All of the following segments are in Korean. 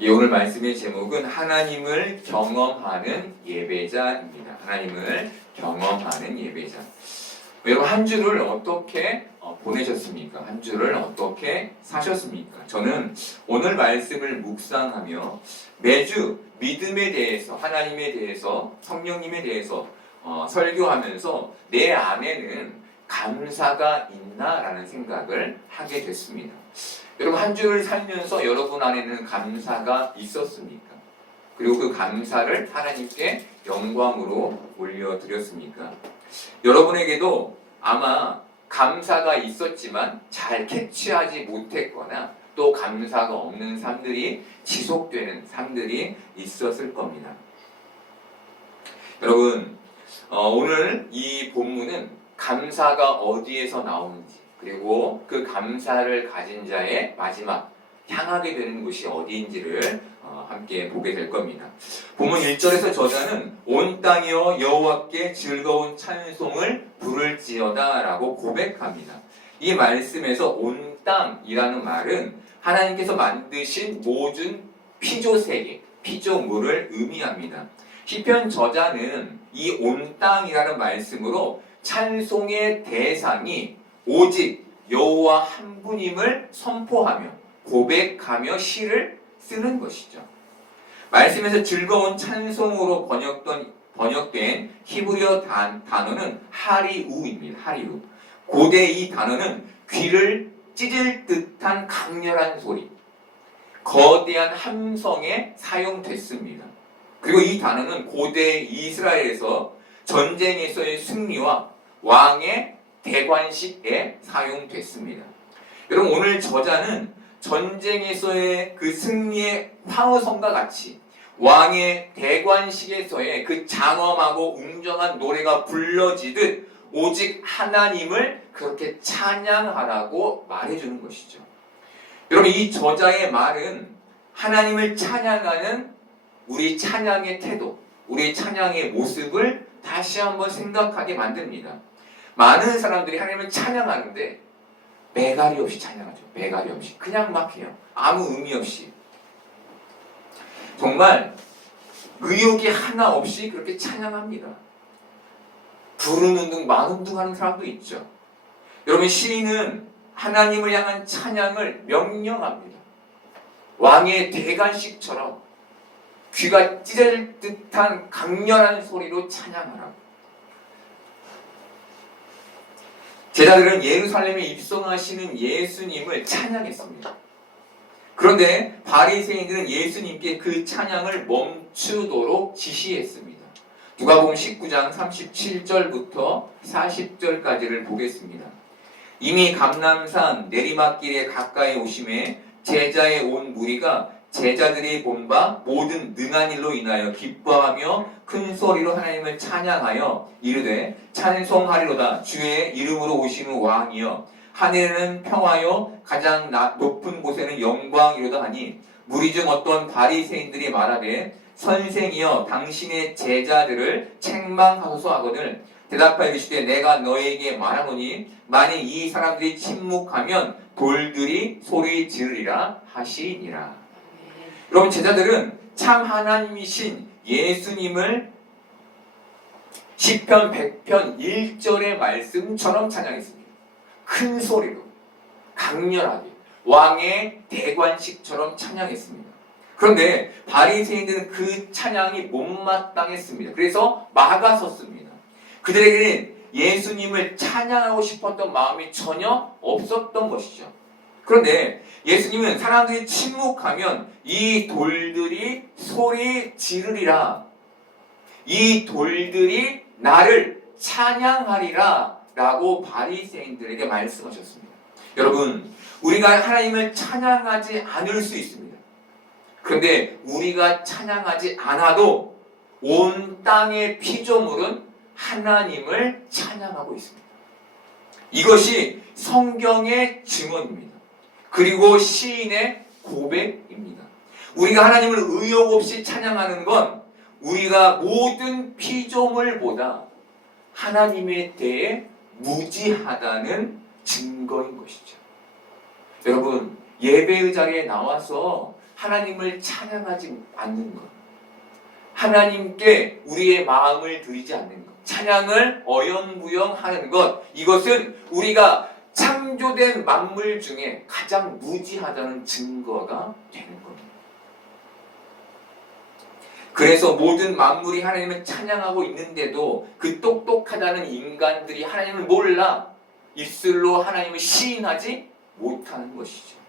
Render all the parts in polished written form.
오늘 말씀의 제목은 하나님을 경험하는 예배자입니다. 하나님을 경험하는 예배자. 여러분 한 주를 어떻게 보내셨습니까? 한 주를 어떻게 사셨습니까? 저는 오늘 말씀을 묵상하며 매주 믿음에 대해서, 하나님에 대해서, 성령님에 대해서 설교하면서 내 안에는 감사가 있나라는 생각을 하게 됐습니다. 여러분 한 주를 살면서 여러분 안에는 감사가 있었습니까? 그리고 그 감사를 하나님께 영광으로 올려드렸습니까? 여러분에게도 아마 감사가 있었지만 잘 캐치하지 못했거나 또 감사가 없는 삶들이 지속되는 삶들이 있었을 겁니다. 여러분 오늘 이 본문은 감사가 어디에서 나오는지, 그리고 그 감사를 가진 자의 마지막 향하게 되는 곳이 어디인지를 함께 보게 될 겁니다. 본문 1절에서 저자는 온 땅이여 여호와께 즐거운 찬송을 부를지어다 라고 고백합니다. 이 말씀에서 온 땅이라는 말은 하나님께서 만드신 모든 피조세계, 피조물을 의미합니다. 시편 저자는 이 온 땅이라는 말씀으로 찬송의 대상이 오직 여호와 한 분임을 선포하며 고백하며 시를 쓰는 것이죠. 말씀에서 즐거운 찬송으로 번역된 히브리어 단어는 하리우입니다. 하리우. 고대 이 단어는 귀를 찢을 듯한 강렬한 소리, 거대한 함성에 사용됐습니다. 그리고 이 단어는 고대 이스라엘에서 전쟁에서의 승리와 왕의 대관식에 사용됐습니다. 여러분 오늘 저자는 전쟁에서의 그 승리의 화호성과 같이 왕의 대관식에서의 그 장엄하고 웅장한 노래가 불러지듯 오직 하나님을 그렇게 찬양하라고 말해주는 것이죠. 여러분 이 저자의 말은 하나님을 찬양하는 우리 찬양의 태도, 우리 찬양의 모습을 다시 한번 생각하게 만듭니다. 많은 사람들이 하나님을 찬양하는데 매갈이 없이 찬양하죠. 매갈이 없이 그냥 막 해요. 아무 의미 없이. 정말 의욕이 하나 없이 그렇게 찬양합니다. 부르는 둥 마는 둥 하는 사람도 있죠. 여러분 시인은 하나님을 향한 찬양을 명령합니다. 왕의 대관식처럼 귀가 찢어질 듯한 강렬한 소리로 찬양하라고. 제자들은 예루살렘에 입성하시는 예수님을 찬양했습니다. 그런데 바리새인들은 예수님께 그 찬양을 멈추도록 지시했습니다. 누가복음 19장 37절부터 40절까지를 보겠습니다. 이미 감람산 내리막길에 가까이 오심에 제자의 온 무리가 제자들이 본 바 모든 능한 일로 인하여 기뻐하며 큰 소리로 하나님을 찬양하여 이르되 찬송하리로다 주의 이름으로 오시는 왕이여 하늘에는 평화요 가장 높은 곳에는 영광이로다 하니 무리 중 어떤 바리새인들이 말하되 선생이여 당신의 제자들을 책망하소서 하거늘 대답하여 이르시되 내가 너에게 말하노니 만일 이 사람들이 침묵하면 돌들이 소리 지르리라 하시니라. 여러분 제자들은 참 하나님이신 예수님을 시편 100편 1절의 말씀처럼 찬양했습니다. 큰 소리로 강렬하게 왕의 대관식처럼 찬양했습니다. 그런데 바리새인들은 그 찬양이 못마땅했습니다. 그래서 막아섰습니다. 그들에게는 예수님을 찬양하고 싶었던 마음이 전혀 없었던 것이죠. 그런데 예수님은 사람들이 침묵하면 이 돌들이 소리 지르리라. 이 돌들이 나를 찬양하리라 라고 바리새인들에게 말씀하셨습니다. 여러분 우리가 하나님을 찬양하지 않을 수 있습니다. 그런데 우리가 찬양하지 않아도 온 땅의 피조물은 하나님을 찬양하고 있습니다. 이것이 성경의 증언입니다. 그리고 시인의 고백입니다. 우리가 하나님을 의욕 없이 찬양하는 건 우리가 모든 피조물보다 하나님에 대해 무지하다는 증거인 것이죠. 여러분 예배의 자리에 나와서 하나님을 찬양하지 않는 것, 하나님께 우리의 마음을 드리지 않는 것, 찬양을 어영부영하는 것, 이것은 우리가 창조된 만물 중에 가장 무지하다는 증거가 되는 겁니다. 그래서 모든 만물이 하나님을 찬양하고 있는데도 그 똑똑하다는 인간들이 하나님을 몰라 입술로 하나님을 시인하지 못하는 것이죠.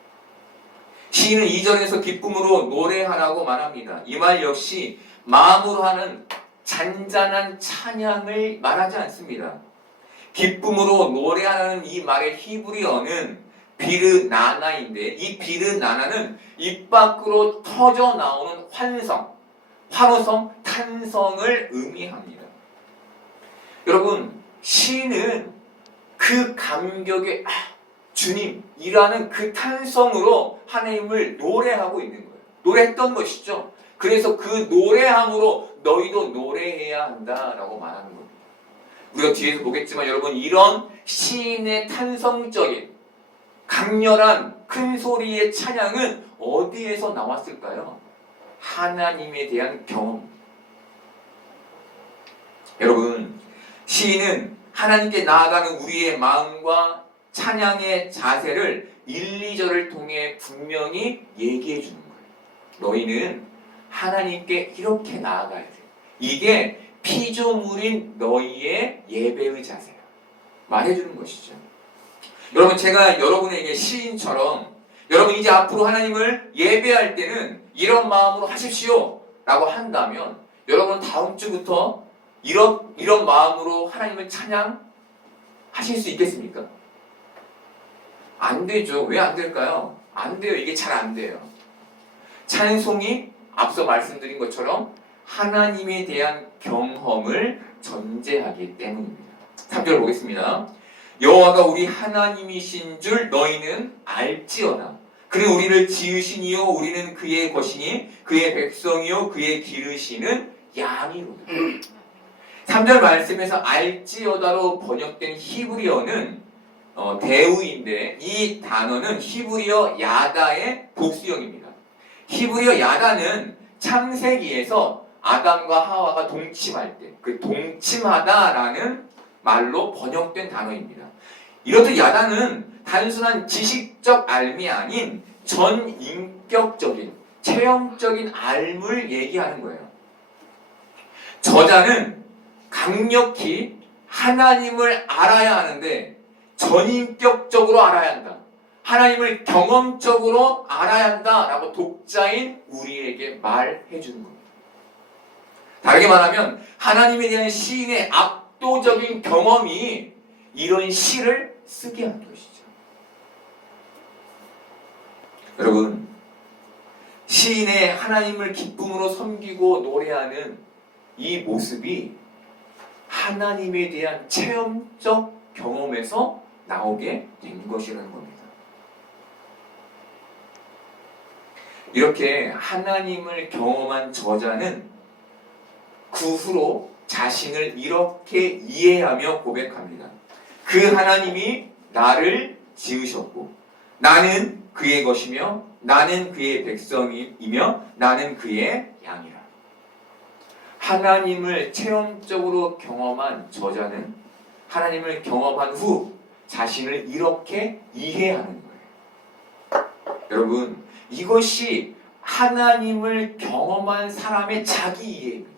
시인은 2절에서 기쁨으로 노래하라고 말합니다. 이 말 역시 마음으로 하는 잔잔한 찬양을 말하지 않습니다. 기쁨으로 노래하는 이 말의 히브리어는 비르나나인데, 이 비르나나는 입 밖으로 터져 나오는 환성, 환호성, 탄성을 의미합니다. 여러분, 시인은 그 감격의 주님이라는 그 탄성으로 하나님을 노래하고 있는 거예요. 노래했던 것이죠. 그래서 그 노래함으로 너희도 노래해야 한다라고 말하는 겁니다. 우리가 뒤에서 보겠지만 여러분, 이런 시인의 탄성적인 강렬한 큰 소리의 찬양은 어디에서 나왔을까요? 하나님에 대한 경험. 여러분, 시인은 하나님께 나아가는 우리의 마음과 찬양의 자세를 1, 2절을 통해 분명히 얘기해 주는 거예요. 너희는 하나님께 이렇게 나아가야 돼. 이게 피조물인 너희의 예배의 자세야. 말해주는 것이죠. 여러분, 제가 여러분에게 시인처럼 여러분 이제 앞으로 하나님을 예배할 때는 이런 마음으로 하십시오 라고 한다면 여러분 다음 주부터 이런 마음으로 하나님을 찬양하실 수 있겠습니까? 안 되죠. 왜 안 될까요? 안 돼요. 이게 잘 안 돼요. 찬송이 앞서 말씀드린 것처럼 하나님에 대한 경험을 전제하기 때문입니다. 3절 보겠습니다. 여호와가 우리 하나님이신 줄 너희는 알지어다. 그는 우리를 지으시니요 우리는 그의 것이니 그의 백성이요 그의 기르시는 양이로다. 3절 말씀에서 알지어다로 번역된 히브리어는 대우인데 이 단어는 히브리어 야다의 복수형입니다. 히브리어 야다는 창세기에서 아담과 하와가 동침할 때 그 동침하다라는 말로 번역된 단어입니다. 이렇듯 야다는 단순한 지식적 알미 아닌 전인격적인 체험적인 알을 얘기하는 거예요. 저자는 강력히 하나님을 알아야 하는데 전인격적으로 알아야 한다. 하나님을 경험적으로 알아야 한다라고 독자인 우리에게 말해 주는 겁니다. 다르게 말하면 하나님에 대한 시인의 압도적인 경험이 이런 시를 쓰게 한 것이죠. 여러분, 시인의 하나님을 기쁨으로 섬기고 노래하는 이 모습이 하나님에 대한 체험적 경험에서 나오게 된 것이라는 겁니다. 이렇게 하나님을 경험한 저자는 그 후로 자신을 이렇게 이해하며 고백합니다. 그 하나님이 나를 지으셨고 나는 그의 것이며 나는 그의 백성이며 나는 그의 양이라. 하나님을 체험적으로 경험한 저자는 하나님을 경험한 후 자신을 이렇게 이해하는 거예요. 여러분, 이것이 하나님을 경험한 사람의 자기 이해입니다.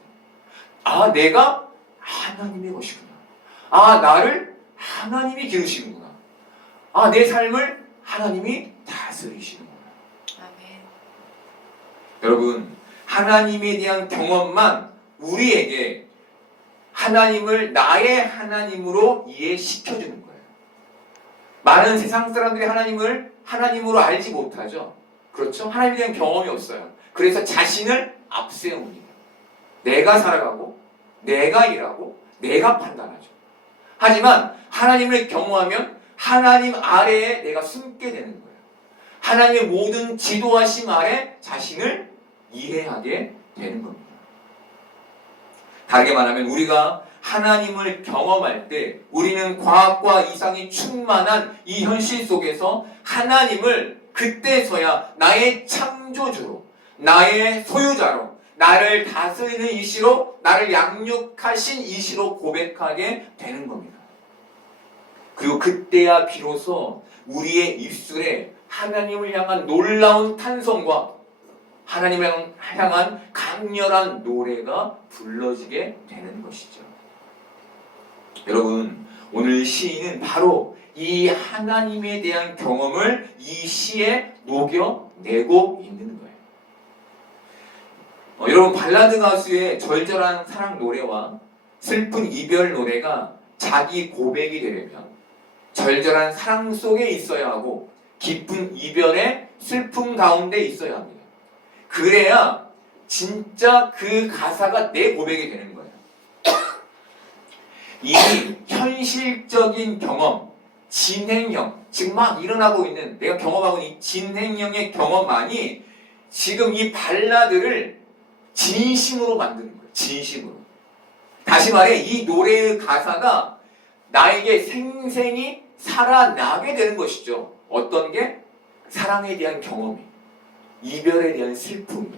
아, 내가 하나님의 것이구나. 아, 나를 하나님이 기르시는구나. 아, 내 삶을 하나님이 다스리시는구나. 아멘. 여러분, 하나님에 대한 경험만 우리에게 하나님을 나의 하나님으로 이해시켜주는 거예요. 많은 세상 사람들이 하나님을 하나님으로 알지 못하죠. 그렇죠? 하나님에 대한 경험이 없어요. 그래서 자신을 앞세웁니다. 내가 살아가고 내가 일하고 내가 판단하죠. 하지만 하나님을 경험하면 하나님 아래에 내가 숨게 되는 거예요. 하나님의 모든 지도하심 아래 자신을 이해하게 되는 겁니다. 다르게 말하면 우리가 하나님을 경험할 때 우리는 과학과 이상이 충만한 이 현실 속에서 하나님을 그때서야 나의 창조주로, 나의 소유자로, 나를 다스리는 이시로, 나를 양육하신 이시로 고백하게 되는 겁니다. 그리고 그때야 비로소 우리의 입술에 하나님을 향한 놀라운 탄성과 하나님을 향한 강렬한 노래가 불러지게 되는 것이죠. 여러분, 오늘 시인은 바로 이 하나님에 대한 경험을 이 시에 녹여내고 있는 거예요. 여러분, 발라드 가수의 절절한 사랑 노래와 슬픈 이별 노래가 자기 고백이 되려면 절절한 사랑 속에 있어야 하고 깊은 이별의 슬픔 가운데 있어야 합니다. 그래야 진짜 그 가사가 내 고백이 되는 거예요. 이 현실적인 경험, 진행형, 지금 막 일어나고 있는, 내가 경험하고 있는 이 진행형의 경험만이 지금 이 발라드를 진심으로 만드는 거예요. 진심으로. 다시 말해, 이 노래의 가사가 나에게 생생히 살아나게 되는 것이죠. 어떤 게? 사랑에 대한 경험이, 이별에 대한 슬픔이.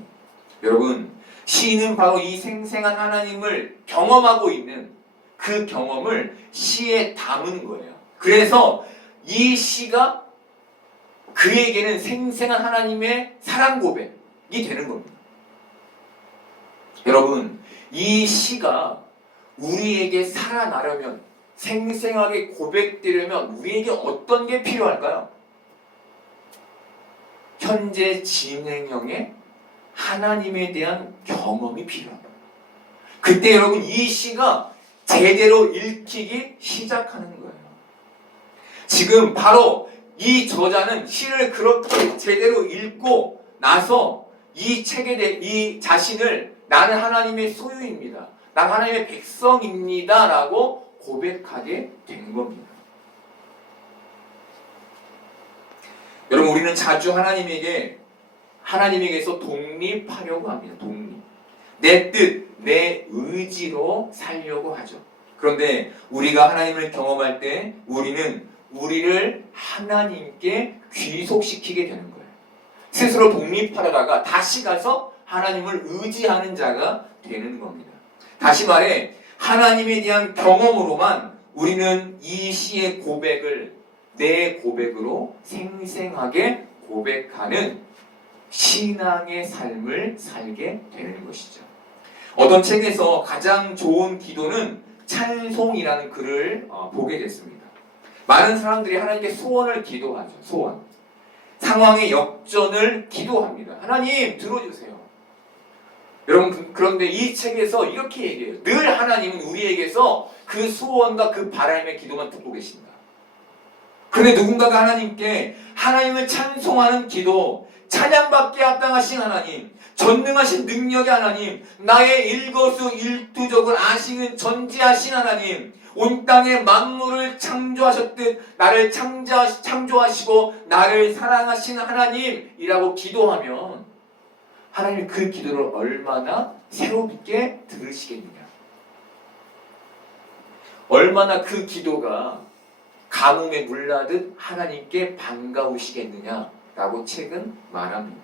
여러분, 시인은 바로 이 생생한 하나님을 경험하고 있는 그 경험을 시에 담은 거예요. 그래서 이 시가 그에게는 생생한 하나님의 사랑 고백이 되는 겁니다. 여러분, 이 시가 우리에게 살아나려면, 생생하게 고백되려면 우리에게 어떤 게 필요할까요? 현재 진행형의 하나님에 대한 경험이 필요합니다. 그때 여러분, 이 시가 제대로 읽히기 시작하는 거예요. 지금 바로 이 저자는 시를 그렇게 제대로 읽고 나서 이 책에 대해 이 자신을 나는 하나님의 소유입니다, 난 하나님의 백성입니다 라고 고백하게 된 겁니다. 여러분, 우리는 자주 하나님에게서 독립하려고 합니다. 독립. 내 뜻, 내 의지로 살려고 하죠. 그런데 우리가 하나님을 경험할 때 우리는 우리를 하나님께 귀속시키게 되는 거예요. 스스로 독립하려다가 다시 가서 하나님을 의지하는 자가 되는 겁니다. 다시 말해, 하나님에 대한 경험으로만 우리는 이 시의 고백을 내 고백으로 생생하게 고백하는 신앙의 삶을 살게 되는 것이죠. 어떤 책에서 가장 좋은 기도는 찬송이라는 글을 보게 됐습니다. 많은 사람들이 하나님께 소원을 기도하죠. 소원. 상황의 역전을 기도합니다. 하나님 들어주세요. 여러분, 그런데 이 책에서 이렇게 얘기해요. 늘 하나님은 우리에게서 그 소원과 그 바람의 기도만 듣고 계신다. 그런데 누군가가 하나님께 하나님을 찬송하는 기도, 찬양받기에 합당하신 하나님, 전능하신 능력의 하나님, 나의 일거수일투족을 아시는 전지하신 하나님, 온 땅의 만물을 창조하셨듯 나를 창조하시고 나를 사랑하신 하나님이라고 기도하면 하나님 그 기도를 얼마나 새롭게 들으시겠느냐, 얼마나 그 기도가 가뭄에 물나듯 하나님께 반가우시겠느냐라고 책은 말합니다.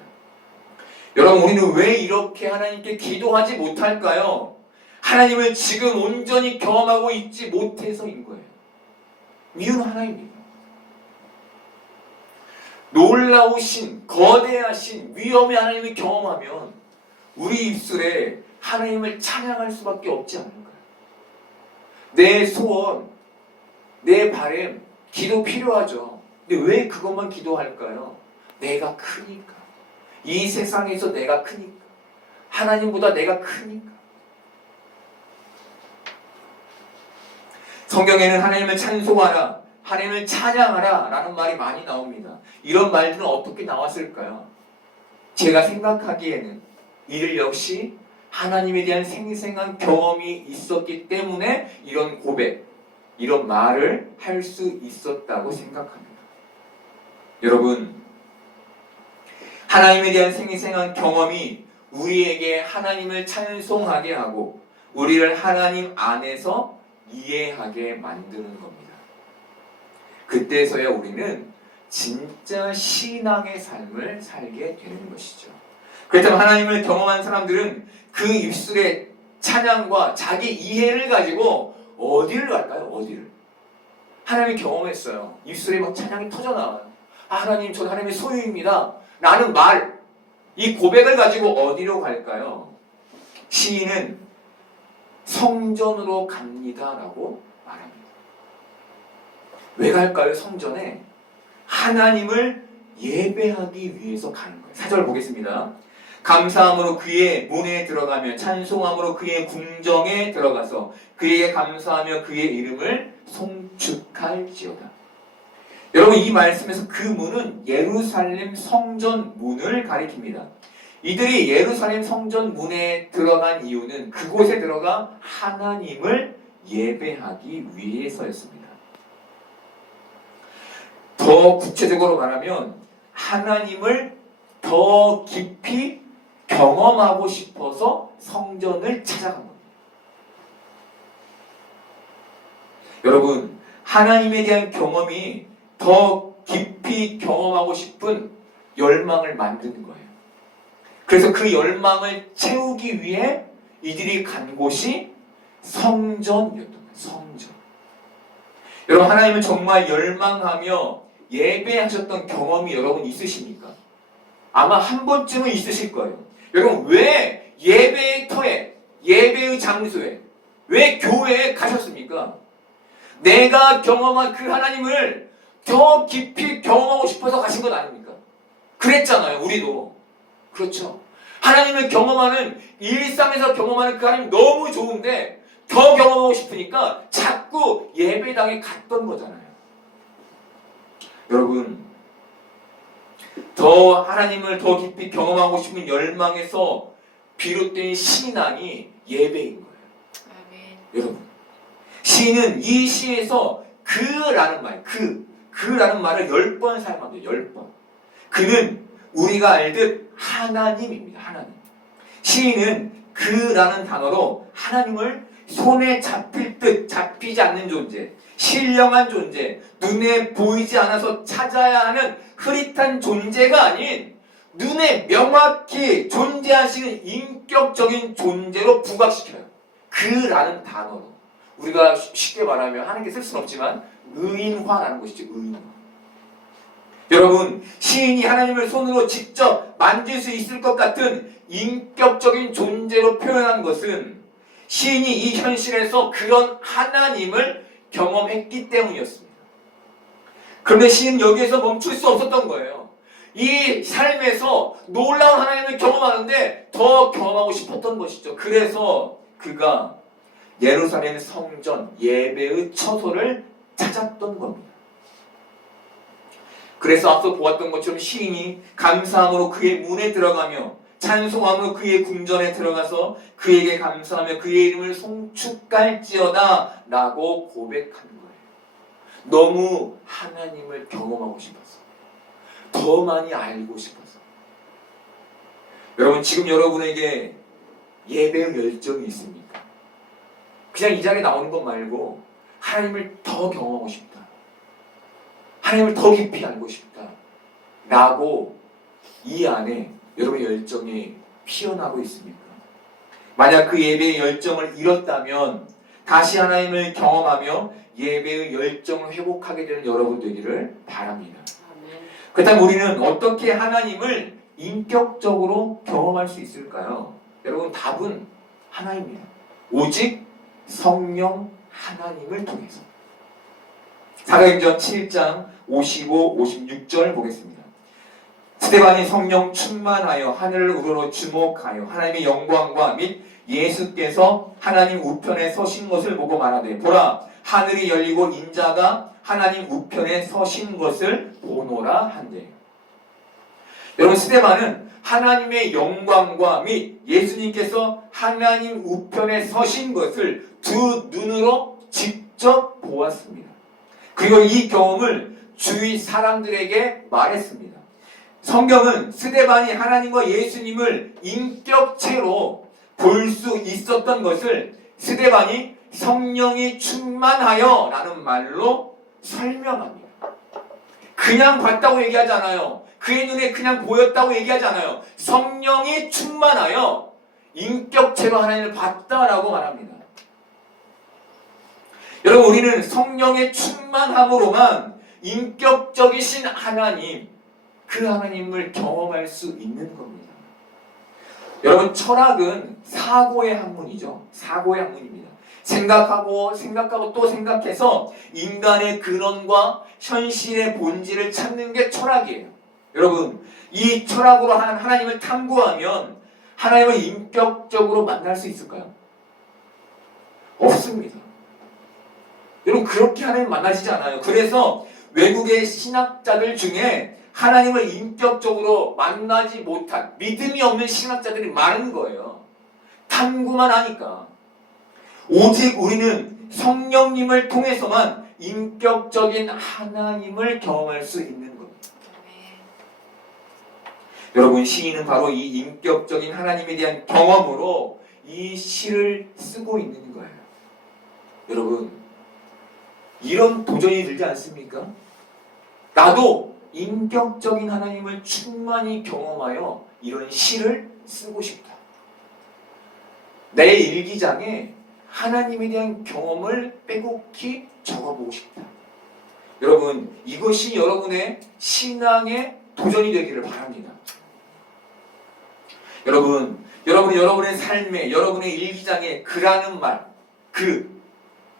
여러분, 우리는 왜 이렇게 하나님께 기도하지 못할까요? 하나님을 지금 온전히 경험하고 있지 못해서인 거예요. 이유는 하나입니다. 놀라우신, 거대하신 위엄의 하나님을 경험하면 우리 입술에 하나님을 찬양할 수밖에 없지 않을까요? 내 소원, 내 바람, 기도 필요하죠. 근데 왜 그것만 기도할까요? 내가 크니까. 이 세상에서 내가 크니까. 하나님보다 내가 크니까. 성경에는 하나님을 찬송하라, 하나님을 찬양하라 라는 말이 많이 나옵니다. 이런 말들은 어떻게 나왔을까요? 제가 생각하기에는 이들 역시 하나님에 대한 생생한 경험이 있었기 때문에 이런 고백, 이런 말을 할 수 있었다고 생각합니다. 여러분, 하나님에 대한 생생한 경험이 우리에게 하나님을 찬송하게 하고 우리를 하나님 안에서 이해하게 만드는 겁니다. 그때서야 우리는 진짜 신앙의 삶을 살게 되는 것이죠. 그렇다면 하나님을 경험한 사람들은 그 입술의 찬양과 자기 이해를 가지고 어디를 갈까요? 어디를? 하나님이 경험했어요. 입술에 막 찬양이 터져나와요. 하나님, 전 하나님의 소유입니다. 라는 말, 이 고백을 가지고 어디로 갈까요? 시인은 성전으로 갑니다라고 말합니다. 왜 갈까요? 성전에 하나님을 예배하기 위해서 가는 거예요. 4절 보겠습니다. 감사함으로 그의 문에 들어가며 찬송함으로 그의 궁정에 들어가서 그에게 감사하며 그의 이름을 송축할지어다. 여러분, 이 말씀에서 그 문은 예루살렘 성전 문을 가리킵니다. 이들이 예루살렘 성전 문에 들어간 이유는 그곳에 들어가 하나님을 예배하기 위해서였습니다. 더 구체적으로 말하면 하나님을 더 깊이 경험하고 싶어서 성전을 찾아간 겁니다. 여러분, 하나님에 대한 경험이 더 깊이 경험하고 싶은 열망을 만드는 거예요. 그래서 그 열망을 채우기 위해 이들이 간 곳이 성전이었던 거예요. 성전. 여러분, 하나님을 정말 열망하며 예배하셨던 경험이 여러분 있으십니까? 아마 한 번쯤은 있으실 거예요. 여러분, 왜 예배의 터에, 예배의 장소에, 왜 교회에 가셨습니까? 내가 경험한 그 하나님을 더 깊이 경험하고 싶어서 가신 것 아닙니까? 그랬잖아요, 우리도. 그렇죠. 하나님을 경험하는, 일상에서 경험하는 그 하나님 너무 좋은데 더 경험하고 싶으니까 자꾸 예배당에 갔던 거잖아요. 여러분, 더 하나님을 더 깊이 경험하고 싶은 열망에서 비롯된 신앙이 예배인 거예요. 아멘. 여러분, 시인은 이 시에서 그라는 말, 그라는 말을 10번 사용합니다. 10번. 그는 우리가 알듯 하나님입니다. 하나님. 시인은 그라는 단어로 하나님을 손에 잡힐 듯 잡히지 않는 존재, 신령한 존재, 눈에 보이지 않아서 찾아야 하는 흐릿한 존재가 아닌 눈에 명확히 존재하시는 인격적인 존재로 부각시켜요. 그라는 단어로. 우리가 쉽게 말하면 하나님께 쓸 수는 없지만 의인화라는 것이죠. 의인화. 여러분, 시인이 하나님을 손으로 직접 만질 수 있을 것 같은 인격적인 존재로 표현한 것은 시인이 이 현실에서 그런 하나님을 경험했기 때문이었습니다. 그런데 시인은 여기에서 멈출 수 없었던 거예요. 이 삶에서 놀라운 하나님을 경험하는데 더 경험하고 싶었던 것이죠. 그래서 그가 예루살렘 성전 예배의 처소를 찾았던 겁니다. 그래서 앞서 보았던 것처럼 시인이 감사함으로 그의 문에 들어가며 찬송함으로 그의 궁전에 들어가서 그에게 감사하며 그의 이름을 송축할지어다 라고 고백하는 거예요. 너무 하나님을 경험하고 싶어서, 더 많이 알고 싶어서. 여러분, 지금 여러분에게 예배의 열정이 있습니까? 그냥 이 자리에 나오는 것 말고 하나님을 더 경험하고 싶다, 하나님을 더 깊이 알고 싶다 라고 이 안에 여러분의 열정이 피어나고 있습니까? 만약 그 예배의 열정을 잃었다면 다시 하나님을 경험하며 예배의 열정을 회복하게 되는 여러분 되기를 바랍니다. 그렇다면 우리는 어떻게 하나님을 인격적으로 경험할 수 있을까요? 여러분, 답은 하나입니다. 오직 성령 하나님을 통해서. 사도행전 7장 55, 56절 보겠습니다. 스데반이 성령 충만하여 하늘을 우러러 주목하여 하나님의 영광과 및 예수께서 하나님 우편에 서신 것을 보고 말하되 보라, 하늘이 열리고 인자가 하나님 우편에 서신 것을 보노라 한대. 여러분, 스데반은 하나님의 영광과 및 예수님께서 하나님 우편에 서신 것을 두 눈으로 직접 보았습니다. 그리고 이 경험을 주위 사람들에게 말했습니다. 성경은 스데반이 하나님과 예수님을 인격체로 볼 수 있었던 것을 스데반이 성령이 충만하여 라는 말로 설명합니다. 그냥 봤다고 얘기하지 않아요. 그의 눈에 그냥 보였다고 얘기하지 않아요. 성령이 충만하여 인격체로 하나님을 봤다라고 말합니다. 여러분, 우리는 성령의 충만함으로만 인격적이신 하나님, 그 하나님을 경험할 수 있는 겁니다. 여러분, 철학은 사고의 학문이죠. 사고의 학문입니다. 생각하고 또 생각해서 인간의 근원과 현실의 본질을 찾는 게 철학이에요. 여러분, 이 철학으로 하나님을 탐구하면 하나님을 인격적으로 만날 수 있을까요? 없습니다. 여러분, 그렇게 하나님 만나시지 않아요. 그래서 외국의 신학자들 중에 하나님을 인격적으로 만나지 못한 믿음이 없는 신학자들이 많은 거예요. 탐구만 하니까. 오직 우리는 성령님을 통해서만 인격적인 하나님을 경험할 수 있는 겁니다. 여러분, 시인은 바로 이 인격적인 하나님에 대한 경험으로 이 시를 쓰고 있는 거예요. 여러분, 이런 도전이 들지 않습니까? 나도 인격적인 하나님을 충만히 경험하여 이런 시를 쓰고 싶다. 내 일기장에 하나님에 대한 경험을 빼곡히 적어보고 싶다. 여러분, 이것이 여러분의 신앙의 도전이 되기를 바랍니다. 여러분의 삶에, 여러분의 일기장에 그라는 말,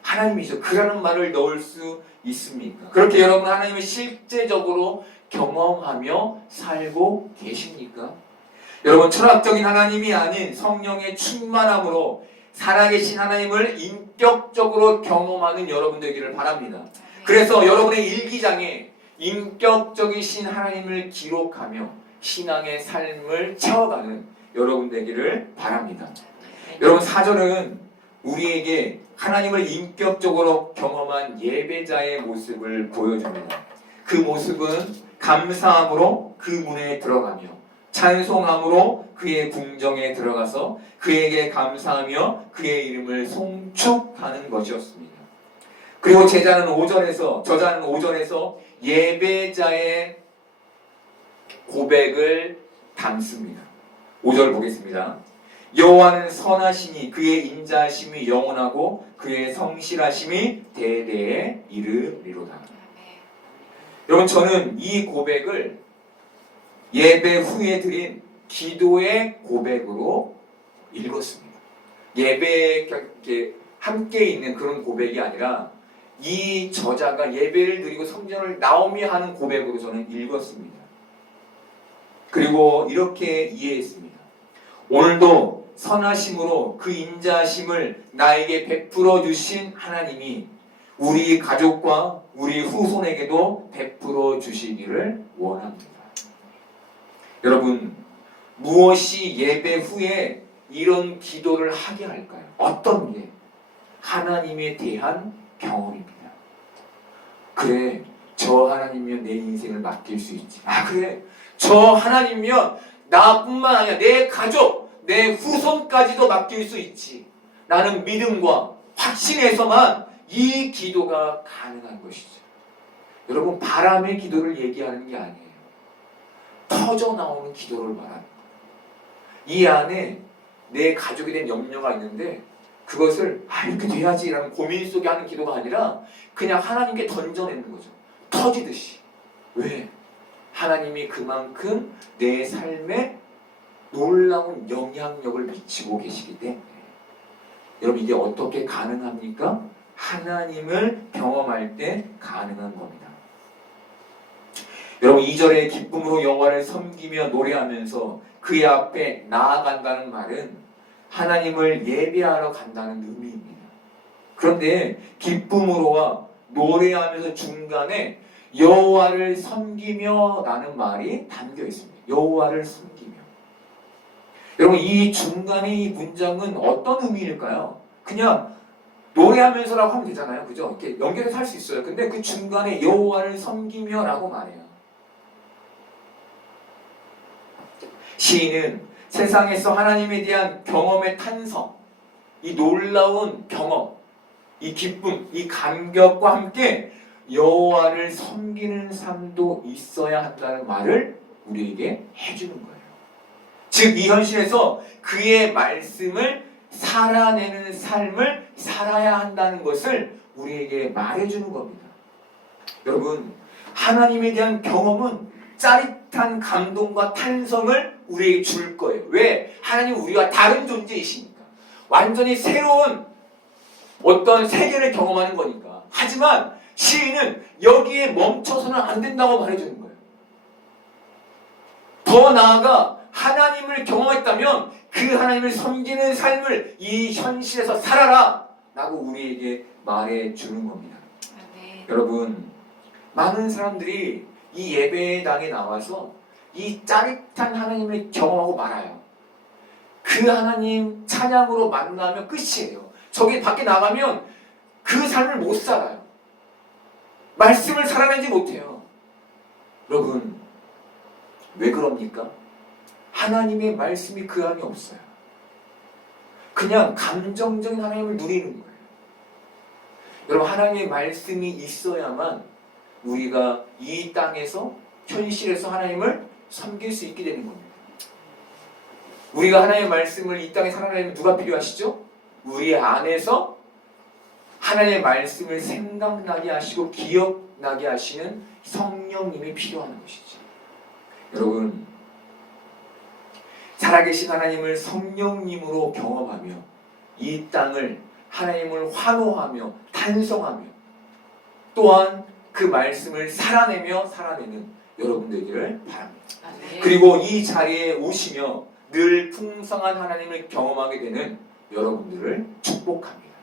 하나님이죠. 그라는 말을 넣을 수 있습니까? 그렇게 여러분 하나님을 실제적으로 경험하며 살고 계십니까? 여러분, 철학적인 하나님이 아닌 성령의 충만함으로 살아계신 하나님을 인격적으로 경험하는 여러분 되기를 바랍니다. 그래서 여러분의 일기장에 인격적이신 하나님을 기록하며 신앙의 삶을 채워가는 여러분 되기를 바랍니다. 여러분, 4절은 우리에게 하나님을 인격적으로 경험한 예배자의 모습을 보여줍니다. 그 모습은 감사함으로 그 문에 들어가며 찬송함으로 그의 궁정에 들어가서 그에게 감사하며 그의 이름을 송축하는 것이었습니다. 그리고 저자는 5절에서 예배자의 고백을 담습니다. 5절 보겠습니다. 여호와는 선하시니 그의 인자하심이 영원하고 그의 성실하심이 대대에 이르리로다. 여러분, 저는 이 고백을 예배 후에 드린 기도의 고백으로 읽었습니다. 예배에 함께 있는 그런 고백이 아니라 이 저자가 예배를 드리고 성전을 나오미 하는 고백으로 저는 읽었습니다. 그리고 이렇게 이해했습니다. 오늘도 선하심으로 그 인자하심을 나에게 베풀어 주신 하나님이 우리 가족과 우리 후손에게도 베풀어 주시기를 원합니다. 여러분, 무엇이 예배 후에 이런 기도를 하게 할까요? 어떤 게? 하나님에 대한 경험입니다. 그래, 저 하나님이면 내 인생을 맡길 수 있지. 그래, 저 하나님이면 나뿐만 아니라 내 가족, 내 후손까지도 맡길 수 있지. 라는 믿음과 확신에서만 이 기도가 가능한 것이죠. 여러분, 바람의 기도를 얘기하는 게 아니에요. 터져 나오는 기도를 말합니다. 이 안에 내 가족에 대한 염려가 있는데 그것을 이렇게 돼야지라는 고민 속에 하는 기도가 아니라 그냥 하나님께 던져내는 거죠. 터지듯이. 왜? 하나님이 그만큼 내 삶에 놀라운 영향력을 미치고 계시기 때문에. 여러분, 이게 어떻게 가능합니까? 하나님을 경험할 때 가능한 겁니다. 여러분, 2절에 기쁨으로 여호와를 섬기며 노래하면서 그의 앞에 나아간다는 말은 하나님을 예배하러 간다는 의미입니다. 그런데 기쁨으로와 노래하면서 중간에 여호와를 섬기며 라는 말이 담겨 있습니다. 여호와를 섬기며. 여러분, 이 중간에 이 문장은 어떤 의미일까요? 그냥 노래하면서라고 하면 되잖아요. 그죠? 이렇게 연결해서 할 수 있어요. 근데 그 중간에 여호와를 섬기며 라고 말해요. 시인은 세상에서 하나님에 대한 경험의 탄성, 이 놀라운 경험, 이 기쁨, 이 감격과 함께 여호와를 섬기는 삶도 있어야 한다는 말을 우리에게 해주는 거예요. 즉 이 현실에서 그의 말씀을 살아내는 삶을 살아야 한다는 것을 우리에게 말해주는 겁니다. 여러분, 하나님에 대한 경험은 짜릿한 감동과 탄성을 우리에게 줄 거예요. 왜? 하나님은 우리와 다른 존재이시니까. 완전히 새로운 어떤 세계를 경험하는 거니까. 하지만 시인은 여기에 멈춰서는 안 된다고 말해주는 거예요. 더 나아가 하나님을 경험했다면 그 하나님을 섬기는 삶을 이 현실에서 살아라 라고 우리에게 말해주는 겁니다. 네. 여러분, 많은 사람들이 이 예배당에 나와서 이 짜릿한 하나님을 경험하고 말아요. 그 하나님 찬양으로 만나면 끝이에요. 저기 밖에 나가면 그 삶을 못 살아요. 말씀을 살아내지 못해요. 여러분, 왜 그럽니까? 하나님의 말씀이 그 안에 없어요. 그냥 감정적인 하나님을 누리는 거예요. 여러분, 하나님의 말씀이 있어야만 우리가 이 땅에서 현실에서 하나님을 섬길 수 있게 되는 겁니다. 우리가 하나님의 말씀을 이 땅에 살아내면 누가 필요하시죠? 우리 안에서 하나님의 말씀을 생각나게 하시고 기억나게 하시는 성령님이 필요한 것이죠. 여러분, 살아계신 하나님을 성령님으로 경험하며 이 땅을 하나님을 환호하며 탄성하며 또한 그 말씀을 살아내며 살아내는 여러분 되기를 바랍니다. 네. 그리고 이 자리에 오시며 늘 풍성한 하나님을 경험하게 되는 여러분들을 축복합니다.